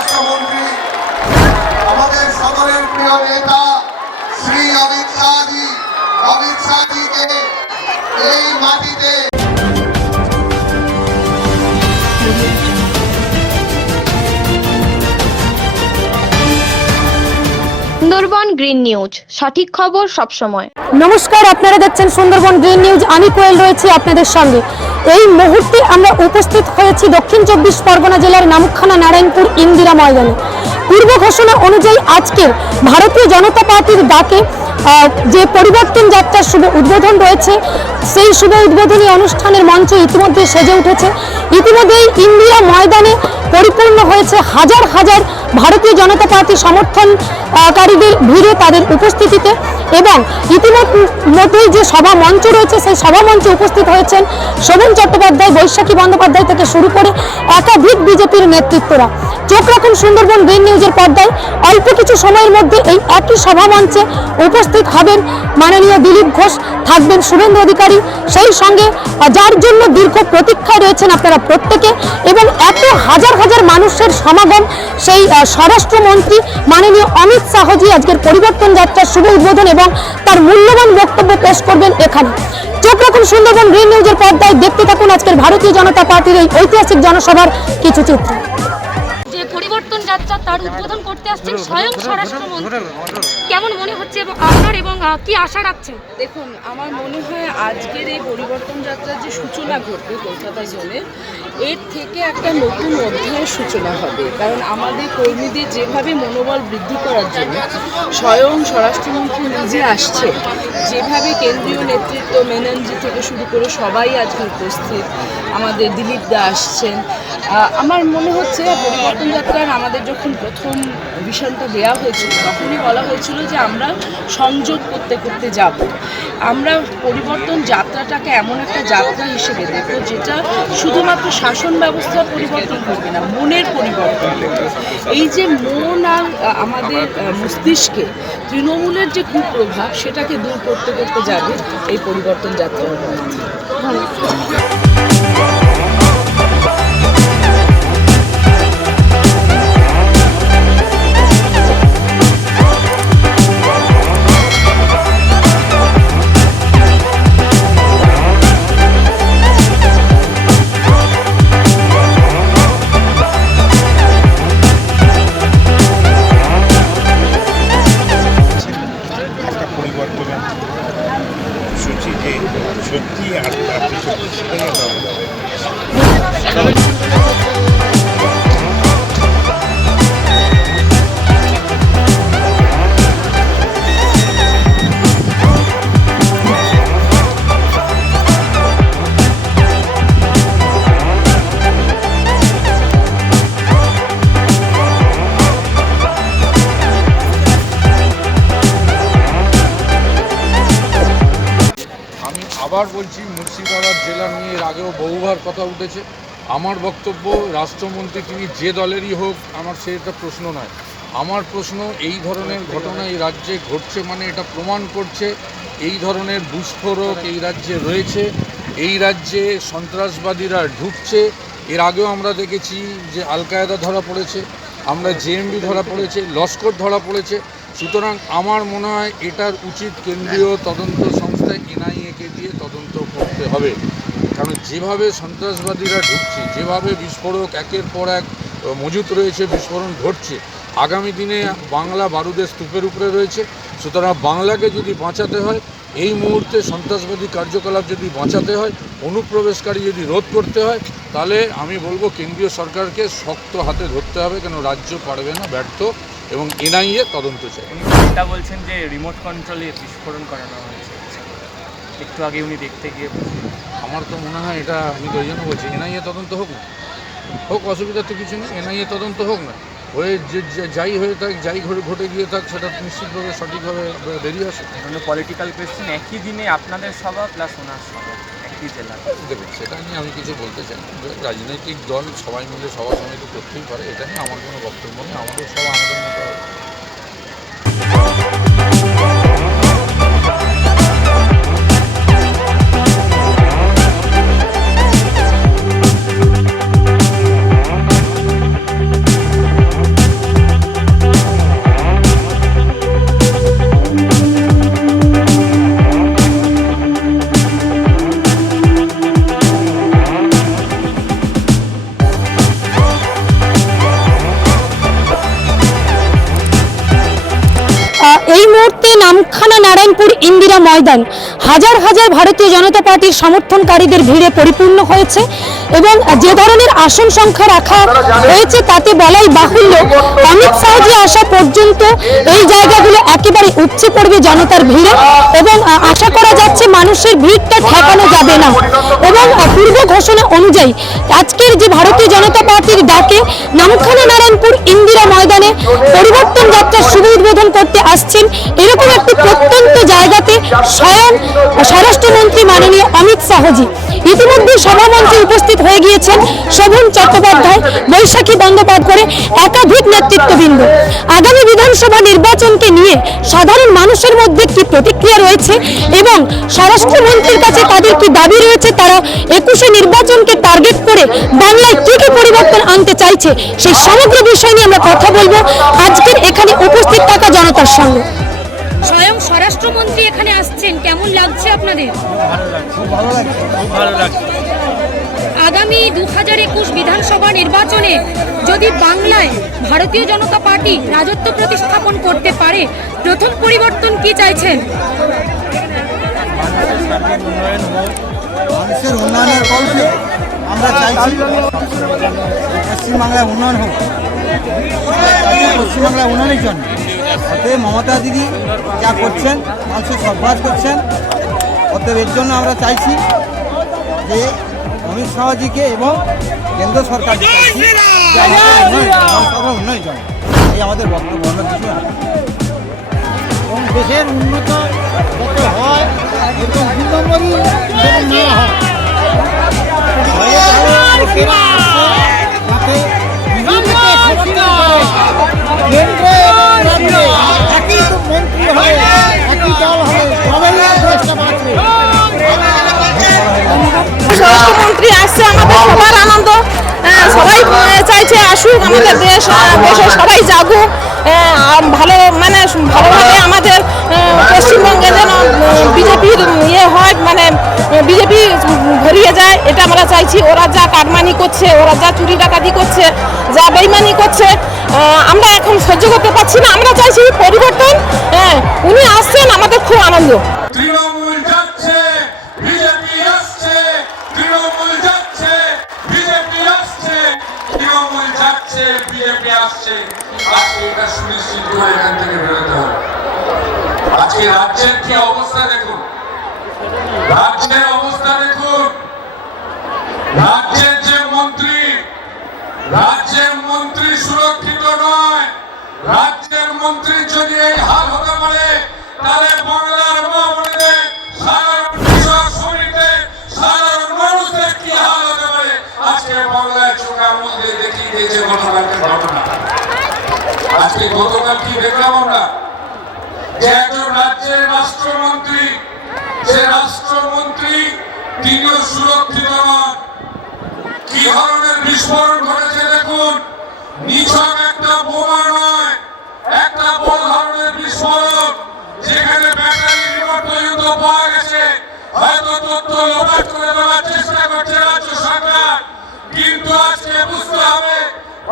স্বরাষ্ট্রমন্ত্রী আমাদের সকলের প্রিয় নেতা শ্রী অমিত শাহজিকে এই মাটিতে সুন্দরবন গ্রিন নিউজ, সঠিক খবর সবসময়। নমস্কার, আপনারা দেখছেন সুন্দরবন গ্রিন নিউজ। আমি কোয়েল রয়েছি আপনাদের সঙ্গে। এই মুহূর্তে আমরা উপস্থিত হয়েছি দক্ষিণ 24 পরগনা জেলার নামখানা নারায়ণপুর ইন্দিরা ময়দানে। পূর্ব ঘোষণা অনুযায়ী আজকের ভারতীয় জনতা পার্টির ডাকে যে পরিবর্তন যাত্রার শুভ উদ্বোধন রয়েছে, সেই শুভ উদ্বোধনী অনুষ্ঠানের মঞ্চ ইতিমধ্যে সেজে উঠেছে। ইতিমধ্যেই ইন্দিরা ময়দানে পরিপূর্ণ হয়েছে হাজার হাজার ভারতীয় জনতা পার্টি সমর্থনকারীদের ভিড়ে, তাদের উপস্থিতিতে। এবং ইতিমধ্যেই যে সভা মঞ্চ রয়েছে, সেই সভা মঞ্চে উপস্থিত হয়েছেন শোভন চট্টোপাধ্যায়, বৈশাখী বন্দ্যোপাধ্যায় থেকে শুরু করে একাধিক বিজেপির নেতৃত্বরা। চোখ রাখুন সুন্দরবন গ্রিন নিউজের পর্দায়। অল্প কিছু সময়ের মধ্যে এই একই সভা মঞ্চে উপস্থিত হবেন মাননীয় দিলীপ ঘোষ, থাকবেন শুভেন্দু অধিকারী, সেই সঙ্গে যার জন্য দীর্ঘ প্রতীক্ষায় রয়েছেন আপনারা প্রত্যেকে। এবং এত হাজার হাজার মানুষের সমাগম, সেই স্বরাষ্ট্রমন্ত্রী মাননীয় অমিত শাহজি আজকের পরিবর্তন যাত্রার শুভ উদ্বোধন এবং তার মূল্যবান বক্তব্য পেশ করবেন এখানে। চোখ রাখুন সুন্দরবন গ্রিন নিউজের পর্দায়, দেখতে থাকুন আজকের ভারতীয় জনতা পার্টির এই ঐতিহাসিক জনসভার কিছু চিত্র। যে পরিবর্তন যাত্রা তার উদ্বোধন করতে আসছেন স্বয়ং স্বরাষ্ট্রমন্ত্রী, কেমন মনে হচ্ছে এবং আপনার এবং কি আশা রাখছেন? দেখুন, আমার মনে হয় আজকের এই পরিবর্তন যাত্রার যে সূচনা ঘটবে কলকাতা জোনে, এর থেকে একটা নতুন অধ্যায়ের সূচনা হবে। কারণ আমাদের কর্মীদের যেভাবে মনোবল বৃদ্ধি করার জন্য স্বয়ং স্বরাষ্ট্রমন্ত্রী নিজে আসছে, যেভাবে কেন্দ্রীয় নেতৃত্ব মেননজি থেকে শুরু করে সবাই আজকে উপস্থিত, আমাদের দিলীপ দা আসছেন, আমার মনে হচ্ছে পরিবর্তন যাত্রার আমাদের যখন প্রথম ভিশনটা দেওয়া হয়েছিল তখনই বলা হয়েছিল যে আমরা সংযোগ করতে করতে যাব। আমরা পরিবর্তন যাত্রাটাকে এমন একটা যাত্রা হিসেবে দেখব যেটা শুধুমাত্র শাসন ব্যবস্থার পরিবর্তন করবে না, মনের পরিবর্তন করবে। এই যে মন আর আমাদের মস্তিষ্কে তৃণমূলের যে কুপ্রভাব, সেটাকে দূর করতে করতে যাবে এই পরিবর্তন যাত্রার মধ্যে। সত্যি আপনি আবার বলছি, মুর্শিদাবাদ জেলা নিয়ে এর আগেও বহুবার কথা উঠেছে। আমার বক্তব্য, রাষ্ট্রমন্ত্রী তিনি যে দলেরই হোক, আমার সেটা প্রশ্ন নয়। আমার প্রশ্ন, এই ধরনের ঘটনা এই রাজ্যে ঘটছে মানে এটা প্রমাণ করছে এই ধরনের বিস্ফোরক এই রাজ্যে রয়েছে, এই রাজ্যে সন্ত্রাসবাদীরা ঢুকছে। এর আগেও আমরা দেখেছি যে আল কায়দা ধরা পড়েছে, আমরা জেএমবি ধরা পড়েছে, লস্কর ধরা পড়েছে। সুতরাং আমার মনে হয় এটার উচিত কেন্দ্রীয় তদন্ত সংস্থা এনআইএকে দিয়ে তদন্ত করতে হবে। কারণ যেভাবে সন্ত্রাসবাদীরা ঢুকছে, যেভাবে বিস্ফোরক একের পর এক মজুত রয়েছে, বিস্ফোরণ ঘটছে, আগামী দিনে বাংলা বারুদের স্তূপের উপরে রয়েছে। সুতরাং বাংলাকে যদি বাঁচাতে হয়, এই মুহূর্তে সন্ত্রাসবাদী কার্যকলাপ যদি বাঁচাতে হয়, অনুপ্রবেশকারী যদি রোধ করতে হয়, তাহলে আমি বলবো কেন্দ্রীয় সরকারকে শক্ত হাতে ধরতে হবে, কেন রাজ্য পারবে না, ব্যর্থ, এবং এনআইএ তদন্ত চাই। এটা বলছেন যে রিমোট কন্ট্রোলে বিস্ফোরণ করানো হয়েছে, একটু আগে উনি দেখতে গিয়ে। আমার তো মনে হয় এটা, আমি তো ওই জন্য বলছি এনআইএ তদন্ত হোক না, হোক, অসুবিধা তো কিছু নেই, এনআইএ তদন্ত হোক না, হয়ে যে যাই হয়ে থাক, যাই ঘটে গিয়ে থাক, সেটা নিশ্চিতভাবে সঠিকভাবে বেরিয়ে আসে। পলিটিক্যাল কোয়েশ্চেন, একই দিনে আপনাদের সভা প্লাস ওনার সভা একই জেলা, দেখুন সেটা নিয়ে আমি কিছু বলতে চাই না। রাজনৈতিক দল সবাই মিলে সভা সমিতি করতেই পারে, এটা নিয়ে আমার কোনো বক্তব্য নেই। আমাদের সভা আমাদের মতো হবে। নামখানা নারায়ণপুর ইন্দিরা ময়দান হাজার হাজার ভারতীয় জনতা পার্টির সমর্থনকারীদের ভিড়ে পরিপূর্ণ হয়েছে এবং যে ধরনের আসন সংখ্যা রাখা হয়েছে তাতে বলাই বাহুল্য অমিত শাহজি আসা পর্যন্ত এই জায়গাগুলো একেবারে উপচে পড়বে জনতার ভিড়ে এবং আশা করা যাচ্ছে মানুষের ভিড়টা ঠেকানো যাবে না এবং পূর্ব ঘোষণা অনুযায়ী আজকের যে ভারতীয় জনতা পার্টির ডাকে নামখানা নারায়ণপুর ইন্দিরা ময়দানে পরিবর্তন যাত্রার শুভ উদ্বোধন করতে আসছেন এরকম একটি প্রত্যন্ত জায়গাতে স্বয়ং স্বরাষ্ট্রমন্ত্রী মাননীয় অমিত শাহজি। ইতিমধ্যে সভামঞ্চে উপস্থিত হয়ে গিয়েছেন শোভন চট্টোপাধ্যায়, বৈশাখী বন্দ্যোপাধ্যায়, একাধিক নেতৃত্ববৃন্দ। আগামী বিধানসভা নির্বাচনকে নিয়ে সাধারণ মানুষের মধ্যে কি প্রতিক্রিয়া রয়েছে এবং স্বরাষ্ট্রমন্ত্রীর কাছে তাদের কি দাবি রয়েছে, তারা 21শে নির্বাচনকে টার্গেট করে বাংলায় কি কি পরিবর্তন আনতে চাইছে, সেই সমগ্র বিষয় নিয়ে আমরা কথা বলবো আজকের এখানে উপস্থিত থাকা জনতার সঙ্গে। স্বয়ং স্বরাষ্ট্রমন্ত্রী এখানে আসছেন, কেমন লাগছে আপনাদের? ভালো লাগছে। আগামী 2021 বিধানসভা নির্বাচনে যদি বাংলায় ভারতীয় জনতা পার্টি রাজত্ব প্রতিস্থাপন করতে পারে, প্রথম পরিবর্তন কি চাইছেন? মানুষের উন্নয়নের কলকে আমরা চাইছি পশ্চিমবাংলায় উন্নয়ন হোক, পশ্চিমবাংলায় উন্নয়নের জন্য অতএব মমতা দিদি যা করছেন মানুষের সভ্যাস করছেন, অতএব এর জন্য আমরা চাইছি যে অমিত শাহজিকে এবং কেন্দ্র সরকারকে উন্নয়নের জন্য এই আমাদের বক্তব্য, অন্য কিছু না। এবং দেশের উন্নত যত হয় এবং 2 নম্বরই না হয় কেন্দ্রে একই মন্ত্রী হবে, একই দল হবে, তবেই দেশটা বাঁচবে। স্বরাষ্ট্রমন্ত্রী আসছে, আমাদের সবার আনন্দ, সবাই চাইছে আসুক, আমাদের দেশে সবাই জাগুক, ভালো মানে ভালোভাবে আমাদের পশ্চিমবঙ্গে যেন বিজেপির ইয়ে হয়, মানে বিজেপি ভরিয়ে যায়, এটা আমরা চাইছি। ওরা যা কাটমানি করছে, ওরা যা চুরি ডাকাতি করছে, যা বেইমানি করছে, আমরা এখন সহ্য করতে পারছি না। আমরা চাইছি পরিবর্তন, উনি আসছেন, আমাদের খুব আনন্দ। তৃণমূল যাচ্ছে, বিজেপি আসছে, তৃণমূল যাচ্ছে, বিজেপি আসছে, তৃণমূল যাচ্ছে, বিজেপি আসছে। আজকে এটা সুনিশ্চিত করে এখান থেকে বেরোতে হবে। আজকে রাজ্যের কি অবস্থা দেখুন, রাজ্যের অবস্থা দেখুন। রাজ্যের যে মন্ত্রী, রাজ্যের মন্ত্রী সুরক্ষিত নয়। রাজ্যের মন্ত্রী যদি এই হাল হতে পারে, তাহলে বাংলার মা বোনেদের, সাধারণ কৃষক শ্রমিকদের, সাধারণ মানুষদের কি হাল হতে পারে আজকে বাংলায় চোখে আঙুল দিয়ে দেখিয়ে দিয়েছে গতকালকে ঘটনা। আজকে গতকাল কি দেখলাম আমরা, যে একজন রাজ্যের রাষ্ট্রমন্ত্রী, যে রাষ্ট্রমন্ত্রী তিনিও সুরক্ষিত নন। কি ধরনের বিস্ফোরণ ঘটেছে দেখুন, নিছক একটা বোমা নয়, একটা বড় ধরনের বিস্ফোরণ, যেখানে ব্যাটারি রিমোট পর্যন্ত পাওয়া গেছে। হয়তো তথ্য লোপাট করে দেওয়ার চেষ্টা করছে রাজ্য সরকার, কিন্তু আজকে বুঝতে হবে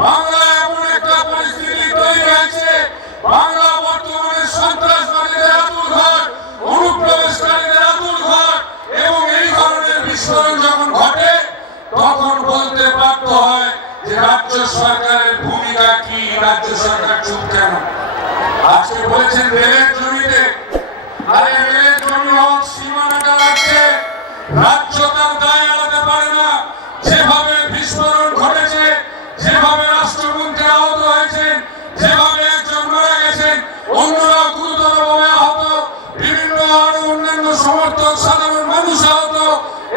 বাংলায় এমন একটা পরিস্থিতি তৈরি হয়েছে, বাংলা বর্তমানে সন্ত্রাসবাদীদের আতুর ঘর, অনুপ্রবেশকারীদের আতুর ঘর, এবং এই ধরনের বিস্ফোরণ যখন ঘটে তখন বলতে বাধ্য হয় যে রাজ্য সরকারের ভূমিকা কি, রাজ্য সরকার চুপ কেন। আজকে বলেছেন রেলের জমিতে, আরে রেলের জমি হোক, সীমানাটা রাখছে, রাজ্য তার দায় এড়াতে পারে না। যেভাবে বিস্ফোরণ ঘটেছে, যেভাবে রাষ্ট্রমন্ত্রী আহত হয়েছেন, যেভাবে একজন মারা গেছেন, অন্যরা গুরুতরভাবে আহত, বিভিন্ন আরো অন্যান্য সমর্থক সাধারণ মানুষ আহত।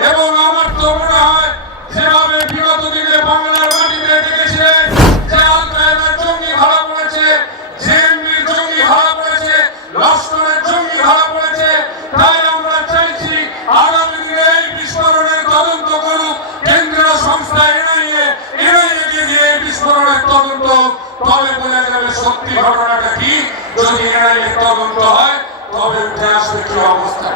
এবং আমার তো মনে হয় যেভাবে বিগত দিনে বাংলার মাটিতে দেখেছিলেন যে আল কায়েদার জঙ্গি ধরা পড়েছে, জেএমবির জঙ্গি ধরা পড়েছে, লস্করের জঙ্গি ধরা পড়েছে, তাই আমরা চাইছি আগামী দিনে এই বিস্ফোরণের তদন্ত করুক কেন্দ্রীয় সংস্থা এনআইএ কে দিয়ে এই বিস্ফোরণের তদন্ত, তবে বোঝা যাবে সত্যি ঘটনাটা কি। যদি এনআইএ তদন্ত হয় তবে উঠে আসবে কি অবস্থা।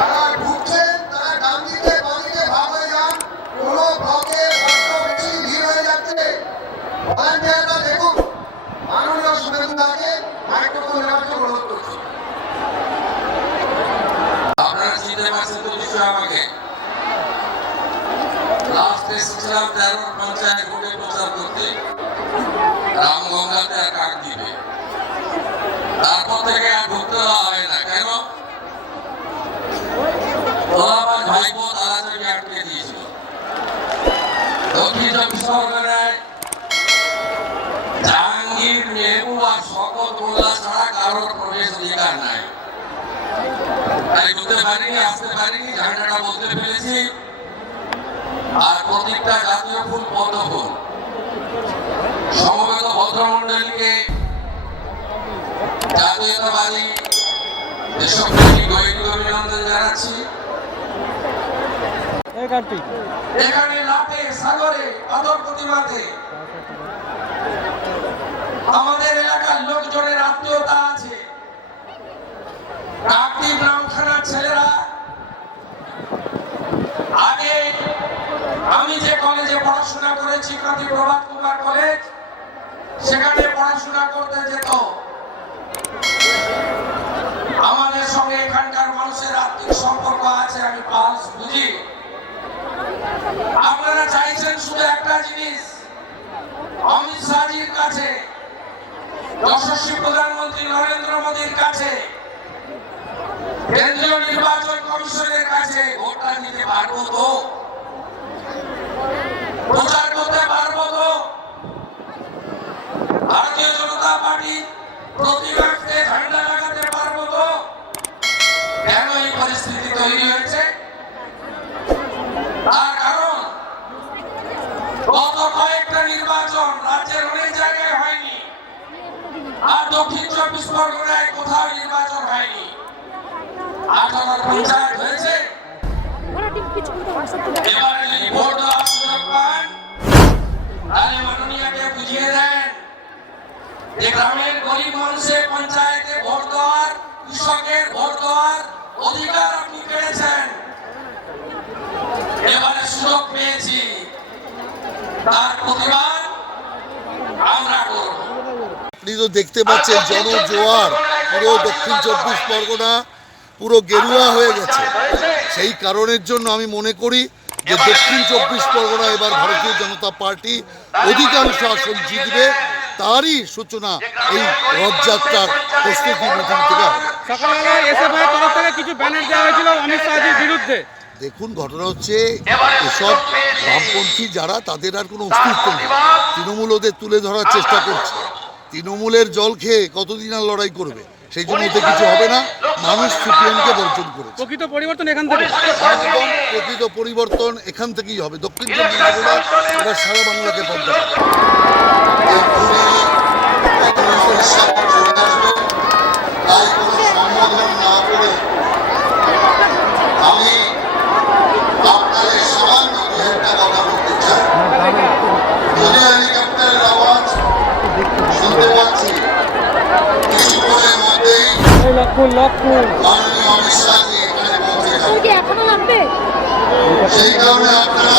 যারা ঢুকছেন তারা ডান দিকে বাঁ দিকে ভাগ হয়ে যান, কোনো ব্লকে বড্ড বেশি ভিড় হয়ে যাচ্ছে। ভলান্টিয়াররা দেখুন, মাননীয় শুভেন্দুদাকে মাইক্রোফোন নেওয়ার জন্য অনুরোধ করছি। পঞ্চায়েত ভোটে প্রচার করতে রামগঙ্গাতে এক আগ দিবে, তারপর থেকে আর ঢুকতে দেওয়া হয় না। কেন? আমার ভাইপো তাড়াতাড়ি আটকে দিয়েছিল। দক্ষিণ চব্বিশ পরগনায় জাহাঙ্গীর, মেহবুব আর শকত মোল্লা ছাড়া কারোর প্রবেশ অধিকার নাই। তাই ঢুকতে পারিনি, আসতে পারিনি, ঝান্ডাটা বলতে পেরেছি। আর প্রত্যেকটা জাতীয় ফুল পদ্ম ফুল। সমবেত ভদ্রমন্ডলীকে জাতীয়তাবাদী দেশপ্রেমী গৈরিক অভিনন্দন জানাচ্ছি। এখানে লাটে, সাগরে, পাথর প্রতিমাতে আমাদের এলাকার লোকজনের আত্মীয়তা আছে। কাকদ্বীপ নামখানার ছেলেরা আগে আমি যে কলেজে পড়াশোনা করেছি, কাঁথি প্রভাত কুমার কলেজ, সেখানে পড়াশোনা করতে যেত। আমাদের সঙ্গে এখানকার মানুষের আত্মিক সম্পর্ক আছে, আমি পালস বুঝি। আপনারা চাইছেন শুধু একটা জিনিস, অমিত শাহজির কাছে, যশস্বী প্রধানমন্ত্রী নরেন্দ্র মোদীর কাছে, কেন্দ্রীয় নির্বাচন কমিশনের কাছে ভোটটা দিতে পারবো তো, প্রচার করতে পারবো তো, ভারতীয় জনতা পার্টি প্রতিবাদে ঝান্ডা লাগাতে পারবো তো। কেন এই পরিস্থিতি তৈরি হয়েছে? তার কারণ গত কয়েকটা নির্বাচন রাজ্যের অনেক জায়গায় হয়নি, আর দক্ষিণ চব্বিশ পরগনায় কোথাও নির্বাচন হয়নি। 18 পঞ্চায়েত হয়েছে। এবারে যদি ভোট দেওয়ার সুযোগ পান, তাহলে মাননীয়কে বুঝিয়ে দেন যে গ্রামের গরিব মানুষের পঞ্চায়েতে ভোট দেওয়ার, কৃষকের ভোট দেওয়ার অধিকার আপনি পেয়েছেন। এবারে সুযোগ পেয়েছি, তার প্রতিবাদ আমরা করব। আপনি তো দেখতে পাচ্ছেন জনজোয়ার, পুরো দক্ষিণ চব্বিশ পরগনা পুরো গেরুয়া হয়ে গেছে। সেই কারণের জন্য আমি মনে করি যে দক্ষিণ চব্বিশ পরগনা এবার ভারতীয় জনতা পার্টি অধিকাংশ আসন জিতবে। তারই সূচনা এই রথযাত্রার প্রস্তুতি মিটিং থেকে হবে। সকালবেলায় এসএফআই এর তরফ থেকে কিছু ব্যানার দেওয়া হয়েছিল অমিত শাহজির বিরুদ্ধে। দেখুন, ঘটনা হচ্ছে এসব বামপন্থী যারা, তাদের আর কোনো অস্তিত্ব নেই। তৃণমূল ওদের তুলে ধরার চেষ্টা করছে। তৃণমূলের জল খেয়ে কতদিন আর লড়াই করবে? সেই জন্য ওতে কিছু হবে না। মানুষ সিপিএমকে বর্জন করেছে। প্রকৃত পরিবর্তন এখান থেকে, একদম প্রকৃত পরিবর্তন এখান থেকেই হবে। দক্ষিণ চব্বিশ পরগনা এবার সারা বাংলাকে বদলে দেবে। তাই কোনো সম্বোধন না করে আমি আপনাদের সামান্য একটা কথা বলতে চাই। যদিও হেলিকপ্টারের আওয়াজ শুনতে পাচ্ছি, কিছুক্ষণের মধ্যেই মাননীয় অমিত শাহজি এখানে পৌঁছে যাবেন। সেই কারণে আপনারা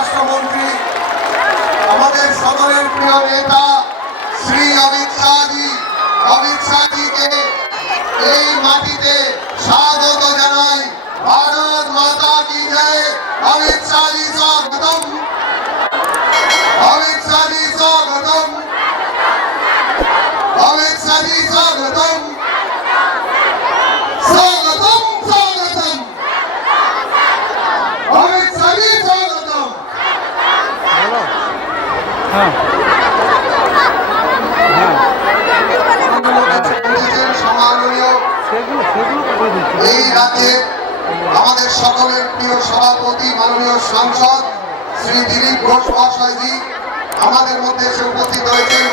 স্বরাষ্ট্রমন্ত্রী আমাদের সকলের প্রিয় নেতা শ্রী অমিত শাহজিকে এই মাটিতে স্বাগত জানাই। ভারত মাতা কি জয়। অমিত শাহজি স্বাগতম, অমিত শাহজি স্বাগতম, অমিত শাহজি স্বাগতম, স্বাগতম স্বাগতম, অমিত শাহজি স্বাগতম। সম্মাননীয় এই রাজ্যে আমাদের সকলের প্রিয় সভাপতি মাননীয় সাংসদ শ্রী দিলীপ ঘোষ মহাশয়জি আমাদের মধ্যে এসে উপস্থিত হয়েছেন।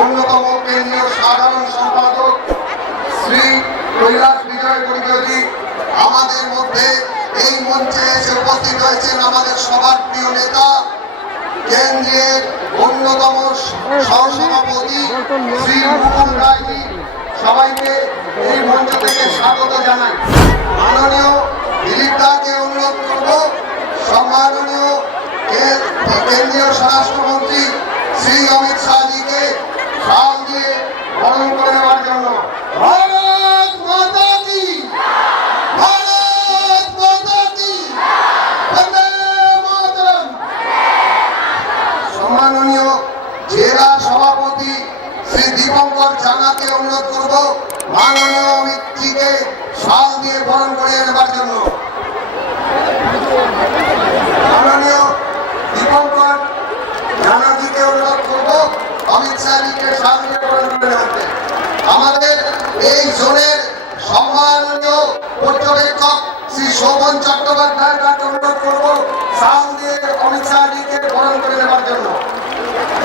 অন্যতম কেন্দ্রীয় সাধারণ সম্পাদক শ্রী কৈলাস বিজয় বর্গীয়জি আমাদের মধ্যে এই মঞ্চে এসে উপস্থিত হয়েছেন। আমাদের সবার প্রিয় নেতা কেন্দ্রের অন্যতম সহসভাপতি শ্রী মুকুল রায়জি সবাইকে এই মঞ্চ থেকে স্বাগত জানাই। মাননীয় দিলীপ দাকে অনুরোধ করব সম্মাননীয় কেন্দ্রীয় স্বরাষ্ট্রমন্ত্রী শ্রী অমিত শাহজিকে শাল দিয়ে বরণ করে নেওয়ার জন্য। ভারত মাতা কি, ভারত মাতা কি, বন্দে মাতরম। সম্মাননীয় জেলা সভাপতি শ্রী দীপঙ্কর জানাকে অনুরোধ করব মাননীয় অমিতজিকে শাল দিয়ে বরণ করে নেবার জন্য। মাননীয় দীপঙ্কর জানাজিকে অনুরোধ করব অমিত শাহজিকে শাল দিয়ে বরণ করে নেওয়াতে। আমাদের এই জোনের সম্মাননীয় পর্যবেক্ষক শ্রী শোভন চট্টোপাধ্যায় তাকে অনুরোধ করব শাল দিয়ে অমিত শাহজিকে বরণ করে নেবার জন্য।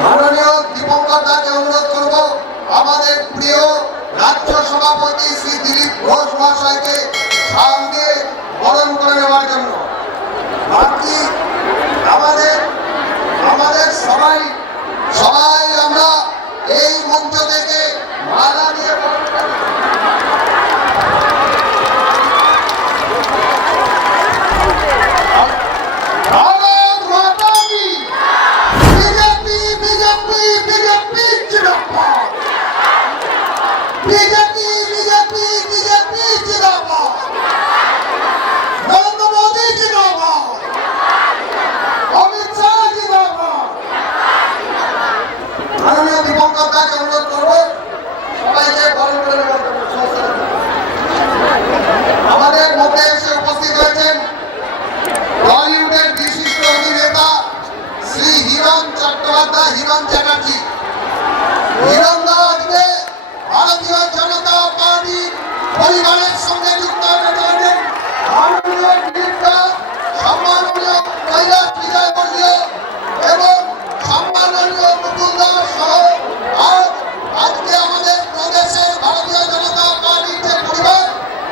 মাননীয় দীপঙ্কর দাকে অনুরোধ করব আমাদের প্রিয় রাজ্য সভাপতি শ্রী দিলীপ ঘোষ মহাশয়কে শাল দিয়ে বরণ করে নেওয়ার জন্য। বাকি আমাদের সবাই আমরা এই মঞ্চ থেকে মালা দিয়ে ভারত মাতা কি, বিজেপি বিজেপি বিজেপি জিন্দাবাদ, বিজেপি বিজেপি বিজেপি জিন্দাবাদ, নরেন্দ্র মোদী জিন্দাবাদ, অমিত শাহ জিন্দাবাদ। মাননীয় দীপঙ্কর দাকে অনুরোধ করব সবাইকে বরণ করে নেওয়ার জন্য। আমাদের মধ্যে এসে উপস্থিত হয়েছেন বলিউডের বিশিষ্ট অভিনেতা শ্রী হিরণ চট্টোপাধ্যায়, হিরণ চ্যাটার্জি। হিরণ দা আজকে ভারতীয় জনতা পার্টি পরিবারের সঙ্গে যুক্ত হয়েছেন। মাননীয় দিলীপ দা, সম্মাননীয় কৈলাস বিজয় বর্গীয় এবং সম্মাননীয় মুকুল দাস সহ আজকে আমাদের প্রদেশের ভারতীয় জনতা পার্টির যে পরিবার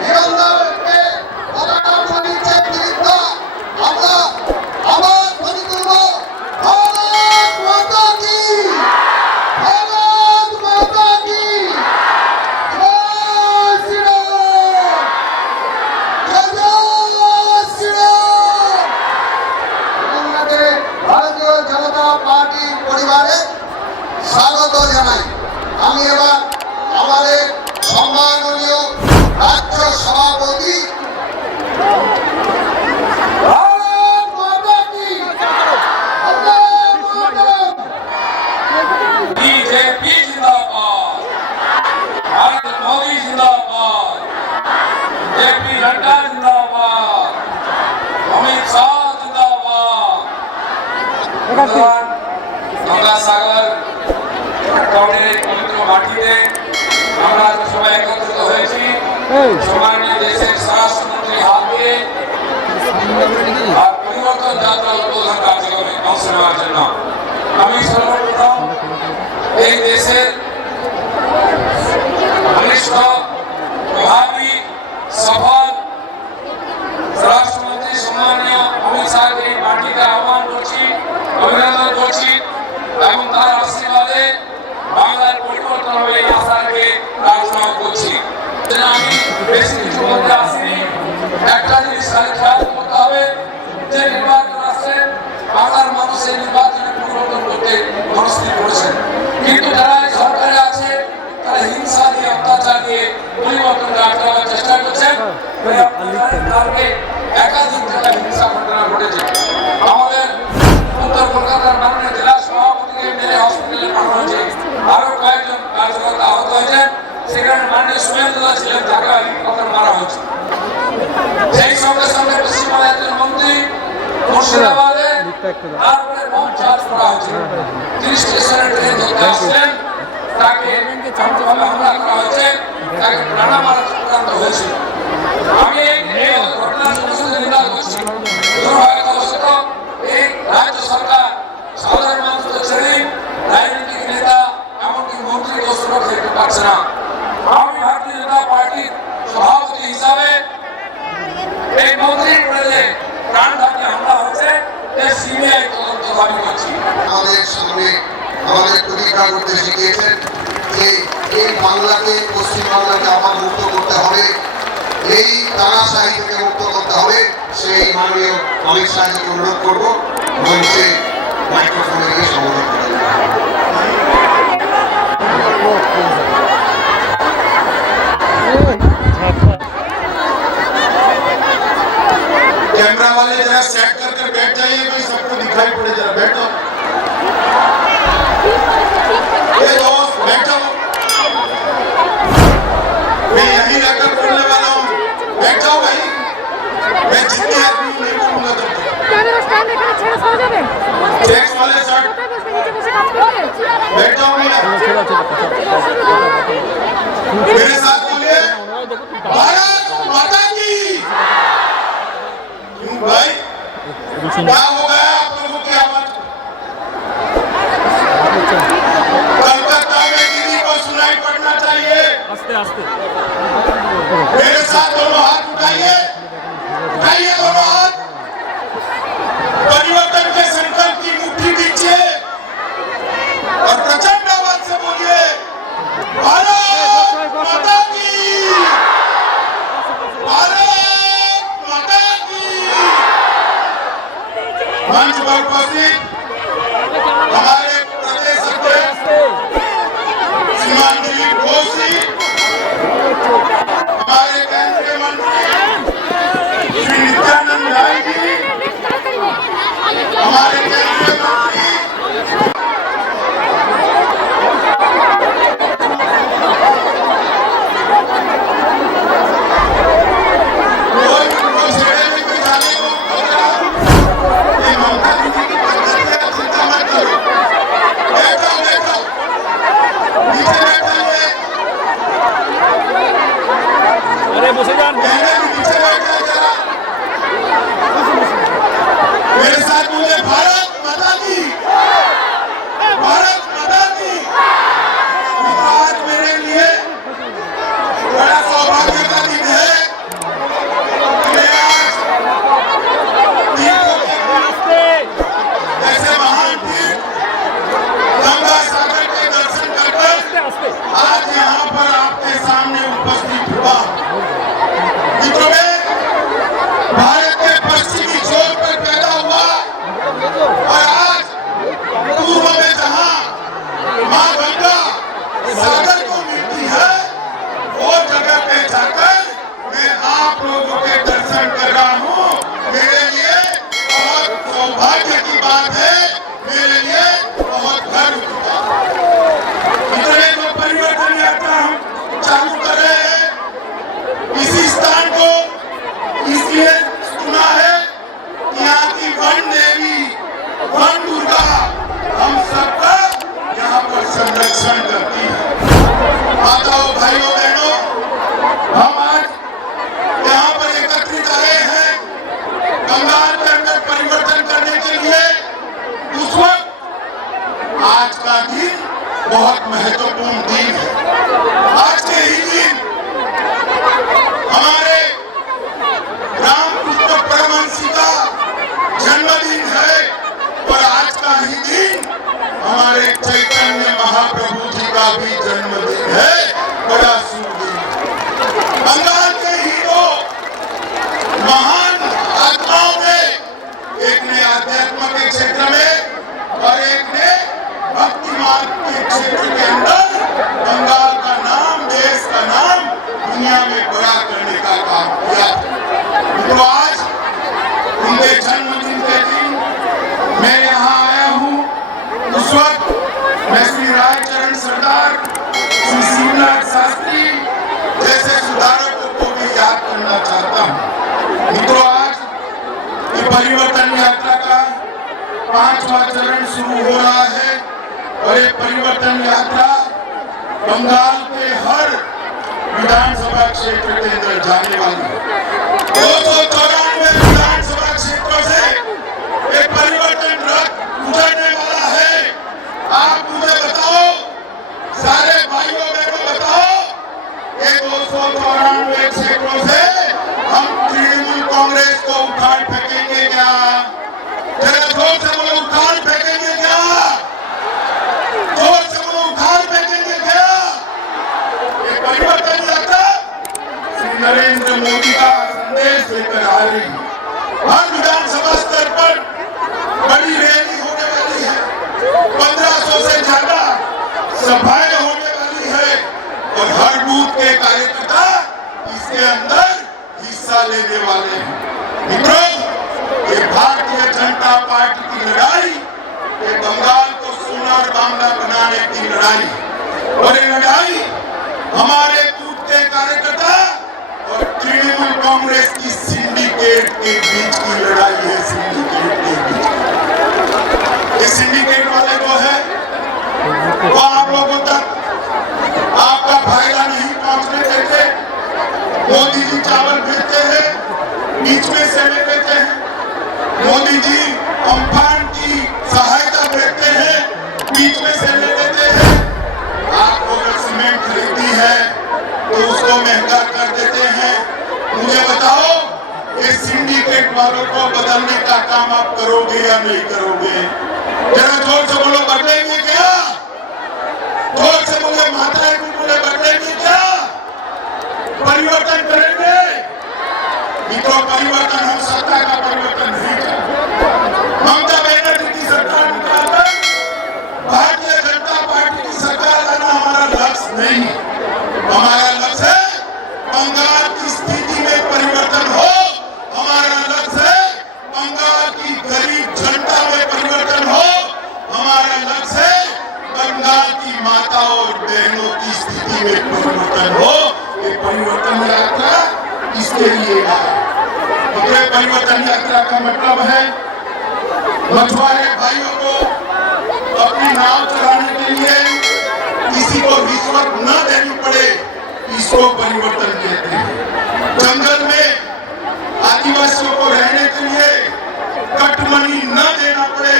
হিরণ দাকে পতাকা দিচ্ছে দিলীপ দা। আমরা আবার ধ্বনি তুলব ভারত মাতা কি, ভারত মাতা কি, জয় শ্রীরাম, জয় জয় শ্রীরাম। আপনাদের ভারতীয় জনতা পার্টির পরিবারে স্বাগত জানাই। আমি এবার আমাদের সম্মাননীয় রাজ্য সভাপতি ভারত মাতা কি, বন্দে মাতরম। बीजेपी जिंदाबाद, भारत मोदी जिंदाबाद, जेपी नड्डा जिंदाबाद, अमित शाह जिंदाबाद। गंगा सागर চট্টগ্রামের পবিত্র মাটিতে আমরা সবাই একত্রিত হয়েছি সম্মানীয় দেশের স্বরাষ্ট্রমন্ত্রী হাতে আর পরিবর্তন যাত্রা উদ্বোধন কার্যক্রমে অংশ নেওয়ার জন্য। আমি সর্বপ্রথম এই দেশের ঘনিষ্ঠ প্রভাবী সফল স্বরাষ্ট্রমন্ত্রী সম্মানীয় অমিত শাহকে এই পার্টিতে আহ্বান করছি, অভিনন্দন করছি এবং তার আশীর্বাদে বাংলার পরিবর্তন হবে এই আশাকে প্রার্থনা করছি। আমি বেশি কিছু বলতে আসিনি, একটা জিনিস খেয়াল করতে হবে করতে মনস্থির করেছেন। কিন্তু যারা এই সরকারে আছে তারা হিংসা দিয়ে, অত্যাচার দিয়ে পরিবর্তনকে আটকাবার চেষ্টা করছেন। একাধিক জায়গায় হিংসা ঘটনা ঘটেছে। আমাদের উত্তর কলকাতার মাননীয় জেলা সভাপতিকে মেরে হসপিটালে পাঠানো হয়েছে, আরো কয়েকজন কার্যকর্তা আহত হয়েছেন। সেখানে মাননীয় সুমেন্দ্রদা ছিলেন, তাকে কথা মারা হয়েছে। সেই সঙ্গে সঙ্গে পশ্চিমবঙ্গের একজন মন্ত্রী মুর্শিদাবাদে তারপরে বম চার্জ করা হয়েছে। 30 স্টেশনের ট্রেন ধরতে আসছিলেন, তাকে হামলা করা হয়েছে, তাকে প্রাণা মারা চক্রান্ত হয়েছিল। আমি এই ঘটনার সমস্ত নিন্দা করছি। দুর্ভাগ্যবশত এই রাজ্য সরকার সাধারণ মানুষ তো ছেড়েই রাজনৈতিক নেতা এমনকি মন্ত্রী দোষরা দেখতে পাচ্ছে না। আমি ভারতীয় জনতা পার্টির সভাপতি হিসাবে এই মন্ত্রীর বিরুদ্ধে প্রাণঘাতী হামলা হচ্ছে, এর সিবিআই তদন্ত দাবি করছি। আমাদের সামনে আমাদের প্রতিজ্ঞা করতে শিখিয়েছেন যে এই বাংলাকে, পশ্চিমবাংলাকে আবার মুক্ত করতে হবে, এই তানাশাহী থেকে মুক্ত করতে হবে। সেই মাননীয় অমিত শাহকে অনুরোধ করবো মঞ্চে মাইক্রোফোনে গিয়ে সম্বোধন করেন। कैमरा वाले जरा सेट करके बैठ जाइए भाई, सबको दिखाई पड़े, जरा बैठो। ये दोस्त बैठो, मैं यहीं रहकर बोलने वाला हूँ, बैठ जाओ भाई। मैं जितनी आदमी नहीं बोलूंगा तुमको। टैक्स वाले शर्ट बैठ जाओ भैया। मेरे साथ बोलिए, भारत माता की। क्यों भाई, क्या हो गया आप लोगों की आवाज? कलकत्ता में दीदी को सुनाई पड़ना चाहिए। मेरे साथ दोनों हाथ उठाइए, उठाइए दोनों हाथ। परिवर्तन के संकल्प की मुट्ठी दीजिए और प्रचंड आवाज से बोलिए, भारत माता की, भारत माता की। मंच पर उपस्थित हमारे प्रदेश अध्यक्ष श्रीमान दिलीप घोष जी, हमारे केंद्रीय मंत्री श्री नित्यानंद राय जी, हमारे केंद्रीय मंत्री मेरे साथ बोले, भारत माता की, भारत माता की। आज मेरे लिए बड़ा सौभाग्य का दिन है। मैं आज ऐसे महान तीर्थ गंगा सागर के दर्शन कर आज यहाँ पर आपके सामने उपस्थित हुआ। भारत के पश्चिमी छोर पर पैदा हुआ और आज पूर्व में जहां मां गंगा सागर को मिलती है, वो जगह पे जाकर मैं आप लोगों के दर्शन कर रहा हूँ। मेरे लिए बहुत सौभाग्य की बात है, मेरे लिए बहुत गर्व की बात है। इतने जो परिवर्तन यात्रा हम चालू कर रहे हैं, इसी स्थान को इसलिए सुना है कि यहाँ की वन देवी, वन दुर्गा हम सबका यहाँ पर संरक्षण करती है। माताओं, भाइयों, बहनों, हम आज यहाँ पर एकत्रित आए हैं बंगाल के अंदर परिवर्तन करने के लिए। उस वक्त आज का दिन बहुत महत्वपूर्ण दिन है। आज के ही दिन हमारे रामकृष्ण परमहंस का जन्मदिन है और आज का ही दिन हमारे चैतन्य महाप्रभु जी का भी जन्मदिन है। बड़ा शुभ दिन। बंगाल के ही दो महान आत्माओं ने, एक ने आध्यात्म के क्षेत्र में और एक ने सरदार श्री शिवनाथ शास्त्री जैसे सुधारकों को भी याद करना चाहता हूँ। मित्रों, आज ये परिवर्तन यात्रा का 5वां चरण शुरू हो रहा है और ये परिवर्तन यात्रा बंगाल के हर विधानसभा क्षेत्र के अंदर जाने वाली है। 294 विधानसभा क्षेत्रों से एक परिवर्तन रथ गुजरने वाला है। आप मुझे बताओ, सारे भाइयों बहनों बताओ, ये 294 क्षेत्रों से हम तृणमूल कांग्रेस को उखाड़ फेंकेंगे क्या? जरा जोर से बोलो, उखाड़ फेंकेंगे क्या? जोर से बोलो, उखाड़ फेंकेंगे क्या? ये परिवर्तन यात्रा श्री नरेंद्र मोदी का संदेश लेकर आ रही है। हर विधानसभा स्तर पर बड़ी रैली होने वाली है, 1500 से ज्यादा सभाएं होने वाली है और हर बूथ के कार्यकर्ता इसके अंदर हिस्सा लेने वाले हैं। मित्रों, ये भारतीय जनता पार्टी की लड़ाई, ये बंगाल को सोनार बांग्ला बनाने की लड़ाई और ये लड़ाई हमारे बूथ के कार्यकर्ता और तृणमूल कांग्रेस की सिंडिकेट के बीच की लड़ाई है। सिंडिकेट के बीच, ये सिंडिकेट वाले जो है वो आप लोगों तक आपका फायदा नहीं पहुंचने देते। मोदी जी चावल भेजते हैं, बीच में से ले लेते हैं। मोदी जी अम्फान की सहायता भेजते हैं, बीच में से ले लेते हैं। आपको अगर सीमेंट खरीदनी है तो उसको महंगा कर देते हैं। मुझे बताओ, ये सिंडिकेट वालों को बदलने का काम आप करोगे या नहीं करोगे? जरा जोर से बोलो, बदलेंगे क्या? जोर से बोले, माताएं भी बोले, बदलेंगे क्या? परिवर्तन करेंगे? मित्रों, परिवर्तन हम सत्ता का परिवर्तन नहीं चाहते। ममता बनर्जी की सरकार निकालकर भारतीय जनता पार्टी की सरकार लाना हमारा लक्ष्य नहीं है। हमारा लक्ष्य है बंगाल की स्थिति में परिवर्तन हो। हमारा लक्ष्य है बंगाल की गरीब जनता में परिवर्तन हो। हमारा लक्ष्य है बंगाल की माताओं और बहनों की स्थिति में परिवर्तन हो। ये परिवर्तन यात्रा इसके लिए है। परिवर्तन यात्रा का मतलब है मछुआरे भाइयों को अपनी नाव चलाने के लिए किसी को रिश्वत न देनी पड़े, इसको परिवर्तन कहते हैं। जंगल में आदिवासियों को रहने के लिए कटमनी न देना पड़े,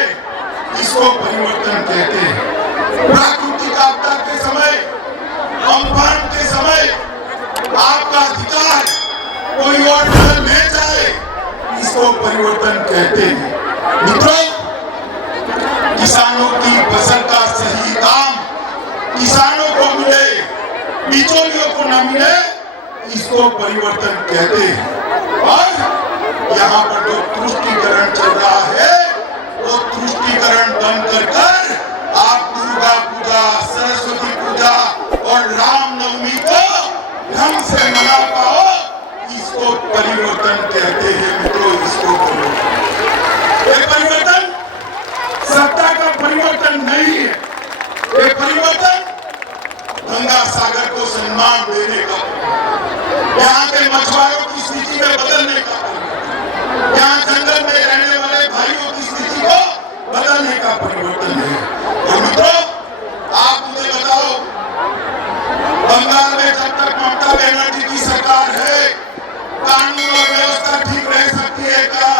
इसको परिवर्तन कहते हैं। प्राकृतिक आपदा के समय, अम्फान के समय आपका अधिकार कोई और न ले जाए, इसको परिवर्तन कहते हैं। मित्रों, किसानों की फसल का सही दाम किसानों को मिले, बिचौलियों को न मिले, इसको परिवर्तन कहते हैं। और यहाँ पर जो तुष्टीकरण चल रहा है, वो तुष्टीकरण बंद कर आप दुर्गा पूजा, सरस्वती पूजा और रामनवमी को ढंग से मना पाओ, इसको परिवर्तन कहते हैं। मित्रों, इसको परिवर्तन, ये परिवर्तन सत्ता का परिवर्तन नहीं है। ये परिवर्तन गंगा सागर को सम्मान देने का, यहाँ के मछुआरों की स्थिति में बदलने का, यहाँ जंगल में रहने वाले भाइयों की स्थिति को बदलने का परिवर्तन है। और मित्रों, आप मुझे बताओ, बंगाल में जब तक ममता बनर्जी की सरकार है, कानून और व्यवस्था ठीक रह सकती है क्या?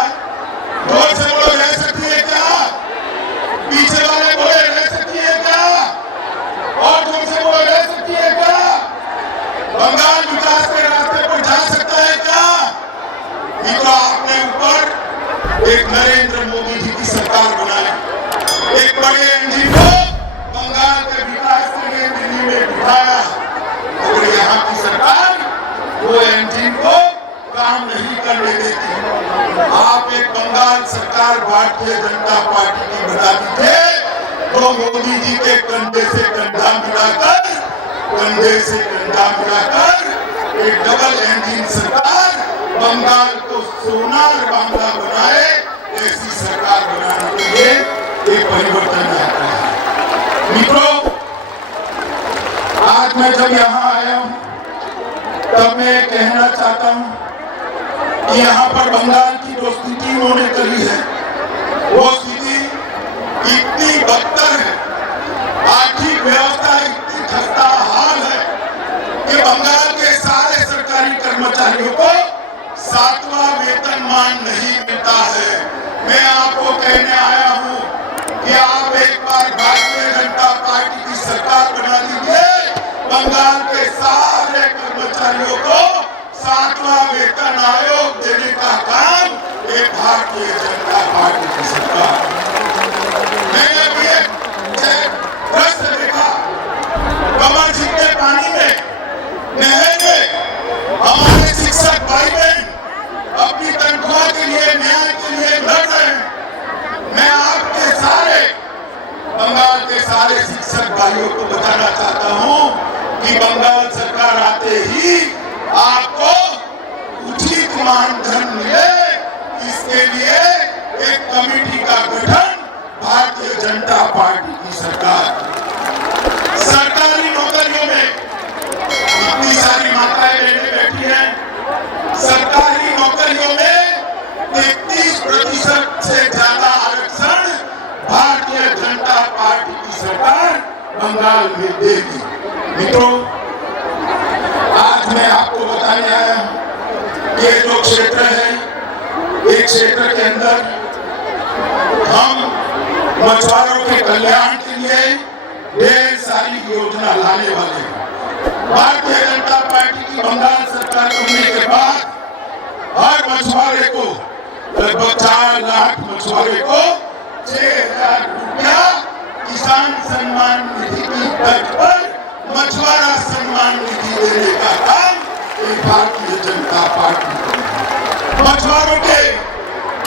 जोर से बोलो, रह सकती है क्या? पीछे वाले बोले, रह सकती है क्या? और जोर से बोलो, रह सकती है क्या? बंगाल विकास के रास्ते पर जा सकता है क्या? मित्रों, आपने ऊपर एक नरेंद्र मोदी जी की सरकार बनाई, एक बड़े एनजीओ को बंगाल के विकास के लिए दिल्ली में बिठाया, और यहाँ की सरकार वो एनजीओ को काम नहीं करने देती। आप एक बंगाल सरकार भारतीय जनता पार्टी की बता दीजिए, तो मोदी जी के कंधे से कंधा मिलाकर एक डबल इंजन सरकार बंगाल को सोनार बांग्ला बनाए, ऐसी सरकार बनाने के लिए एक परिवर्तन यात्रा है। मित्रों, आज मैं जब यहाँ आया हूँ तब मैं कहना चाहता हूँ कि यहाँ पर बंगाल की जो स्थिति उन्होंने करी है वो स्थिति इतनी बदतर है, आर्थिक व्यवस्था इतनी खस्ता हाल है कि बंगाल के सारे सरकारी कर्मचारियों को 7वां वेतनमान नहीं मिलता है। मैं आपको कहने आया हूँ कि आप एक बार भारतीय जनता पार्टी की सरकार बना दीजिए, बंगाल के सारे कर्मचारियों को 7वां वेतन आयोग देने का काम ये भारतीय जनता पार्टी की सरकार। मैंने अभी एक दृश्य देखा, कमर झीलते पानी में नहर में हमारे शिक्षक भाई बहन अपनी तनख्वाह के लिए, न्याय के लिए लड़ रहे हैं। मैं आपके सारे बंगाल के सारे शिक्षक भाइयों को बताना चाहता हूं कि बंगाल सरकार आते ही आपको उचित मानधन मिले, इसके लिए एक कमेटी का गठन भारतीय जनता पार्टी की सरकार। सरकारी नौकरियों में इतनी सारी माताएं बहनें बैठी हैं, सरकारी नौकरियों में 33% से ज्यादा आरक्षण भारतीय जनता पार्टी की सरकार बंगाल में देगी। मित्रों, आज मैं आपको बताने आया हूं ये जो क्षेत्र है, एक क्षेत्र के अंदर हम मछुआरों के कल्याण के लिए ढेर सारी योजना लाने वाले हैं। भारतीय जनता पार्टी की बंगाल सरकार बनने के बाद हर मछुआरे को लगभग 4 लाख मछुआरे को 6,000 रुपया किसान सम्मान निधि की तर्ज पर मछुआरा सम्मान निधि देने का काम भारतीय जनता पार्टी करेगी। मछुआरों के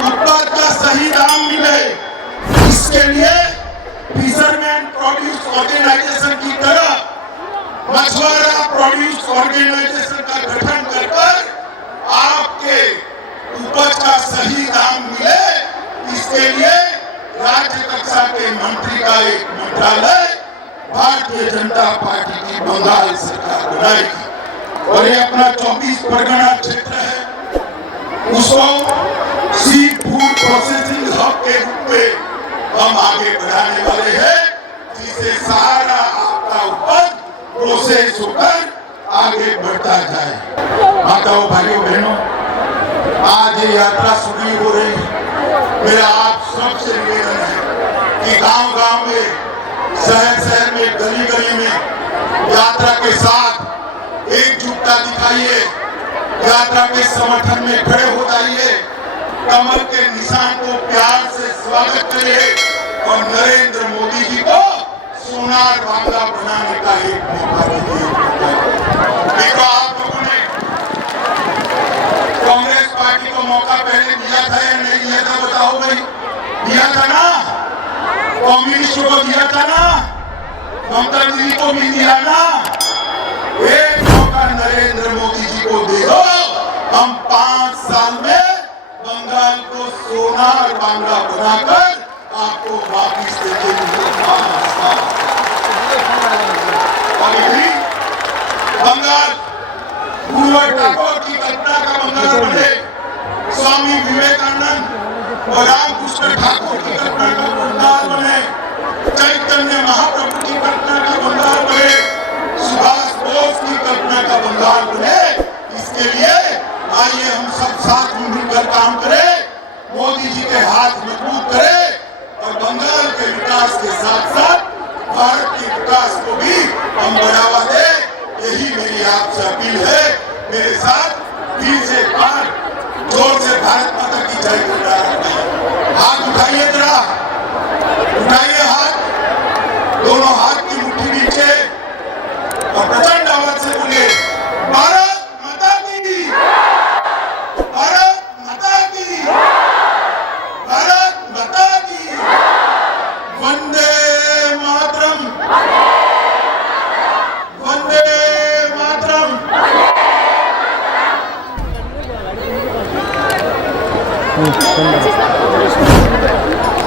उत्पाद का सही दाम मिले, इसके लिए फिशरमैन प्रोड्यूस ऑर्गेनाइजेशन की तरह मछुआरा प्रोड्यूस ऑर्गेनाइजेशन का गठन कर आपके उपज का सही दाम मिले, इसके लिए राज्य कक्षा के मंत्री का एक मंत्रालय भारतीय जनता पार्टी की बंगाल सरकार बनाएगी। और ये अपना 24 परगना क्षेत्र है, उसको सी फूड प्रोसेसिंग हब के रूप में हम आगे बढ़ाने वाले हैं, जिससे सारा आपका उपज प्रोसेस होकर आगे बढ़ता जाए। माताओं, भाइयों, बहनों, आज ये यात्रा शुरू हो रही है। मेरा आप सबसे निवेदन है कि गांव-गांव में, शहर-शहर में, गली-गली में यात्रा के साथ एकजुटता दिखाइए, यात्रा के समर्थन में खड़े हो जाइए, कमल के निशान को प्यार से स्वागत करिए और नरेंद्र मोदी जी को सोनार बांग्ला बनाने का एक मौका दीजिए। देखो, आप लोगों ने कांग्रेस पार्टी को मौका पहले दिया था या नहीं दिया था, बताओ भाई। दिया था ना, कम्युनिस्टों को दिया था ना, ममता दीदी को भी दिया ना। एक मौका नरेंद्र मोदी जी को दे दो, हम 5 साल में बंगाल को सोनार बांग्ला बनाकर आपको वापिस दे देंगे। बंगाल पूर्व ठाकुर की कल्पना का बंगाल बने, स्वामी विवेकानंद और रामकृष्ण ठाकुर की कल्पना का बंगाल बने, चैतन्य महाप्रभु की कल्पना का बंगाल बने, सुभाष बोस की कल्पना का बंगाल बने। इसके लिए आइए हम सब साथ मिलकर काम करें, मोदी जी के हाथ मजबूत करें और बंगाल के विकास के साथ साथ भारत के विकास को भी हम बढ़ावा दें। यही मेरी आपसे अपील है। मेरे साथ फिर से एक बार जोर से भारत माता की जय का नारा लगाइए। हाथ उठाइए, जरा उठाइए हाथ, दोनों हाथ की मुट्ठी नीचे और प्रचंड आवाज से बोलिए, भारत माता की, भारत माता की, भारत माता की, वंदे मातरम, वंदे मातरम।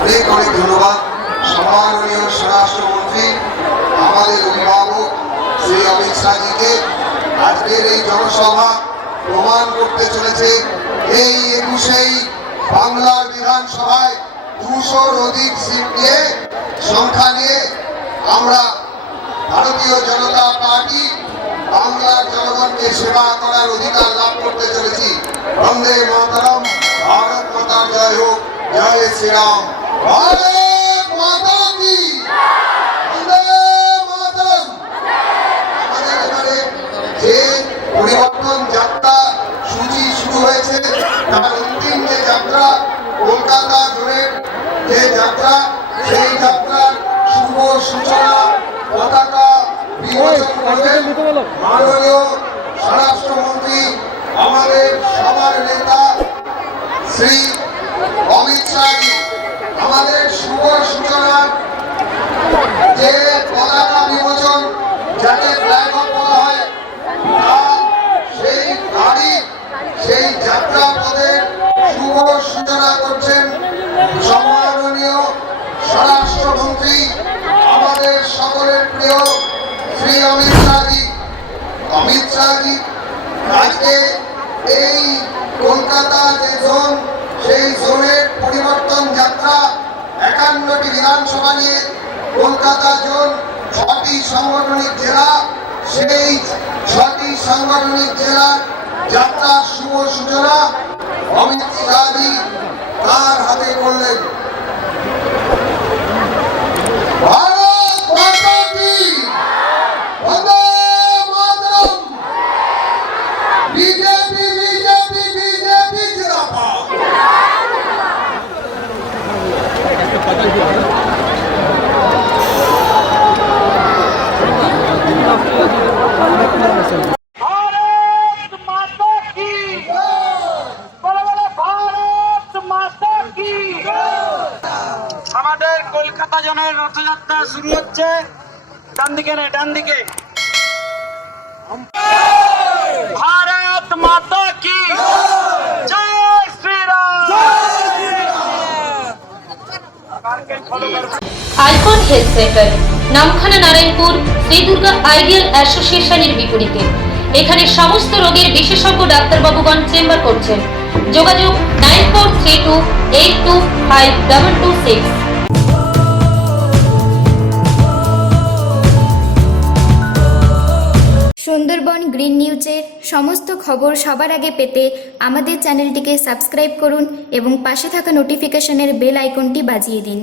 অনেক অনেক ধন্যবাদ সম্মাননীয় স্বরাষ্ট্রমন্ত্রী, আমাদের অভিভাবক শ্রী অমিত শাহজিকে আজকের এই জনসভা প্রমাণ করতে চলেছে। এই 21 বাংলার বিধানসভায় 200-র অধিক সিট নিয়ে সংখ্যা নিয়ে আমরা ভারতীয় জনতা পার্টি বাংলার জনগণকে সেবা করার অধিকার লাভ করতে চলেছি। বন্দে মাতরম, ভারত মাতার জয় হোক, জয় শ্রীরাম, ভারত মাতা কি, বন্দে মাতরম। আমাদের এবারে যে পরিবর্তন যাত্রা সূচি শুরু হয়েছে তার অন্তিম যে যাত্রা কলকাতা জোরের যে যাত্রা, সেই যাত্রার শুভ সূচনা পতাকা বিমোচন করবেন মাননীয় স্বরাষ্ট্রমন্ত্রী আমাদের সবার নেতা শ্রী অমিত শাহজি। আমাদের শুভ সূচনার যে পতাকা বিমোচন, যাকে ফ্ল্যাগ অফ বলা হয়, সেই গাড়ি, সেই যাত্রা পথের শুভ সূচনা করছেন সম্মাননীয় স্বরাষ্ট্রমন্ত্রী আমাদের সকলের প্রিয় শ্রী অমিত শাহজি। অমিত শাহজি আজকে এই কলকাতা যে জোন, সেই জোনের পরিবর্তন যাত্রা 51টি বিধানসভা নিয়ে কলকাতা জোন 6টি সাংগঠনিক জেলা, সেই 6টি সাংগঠনিক জেলার যাত্রার শুভ সূচনা অমিত শাহজি তার হাতে করলেন। ভারত মাতা কি, বন্দে মাতরম, বিজেপি বিজেপি বিজেপি জিন্দাবাদ। আমাদের কলকাতা জনের রথযাত্রা শুরু হচ্ছে। ডান দিকে না, ডান দিকে। ভারত মাতা কি জয় Shriram. Icon health centre, Namkhana Narayanpur, Shri Durga ideal অ্যাসোসিয়েশনের বিপরীতে। এখানে সমস্ত রোগের বিশেষজ্ঞ ডাক্তারবাবুগণ চেম্বার করছেন। যোগাযোগ 9432825226। সুন্দরবন গ্রিন নিউজের সমস্ত খবর সবার আগে পেতে আমাদের চ্যানেলটিকে সাবস্ক্রাইব করুন এবং পাশে থাকা নোটিফিকেশনের বেল আইকনটি বাজিয়ে দিন।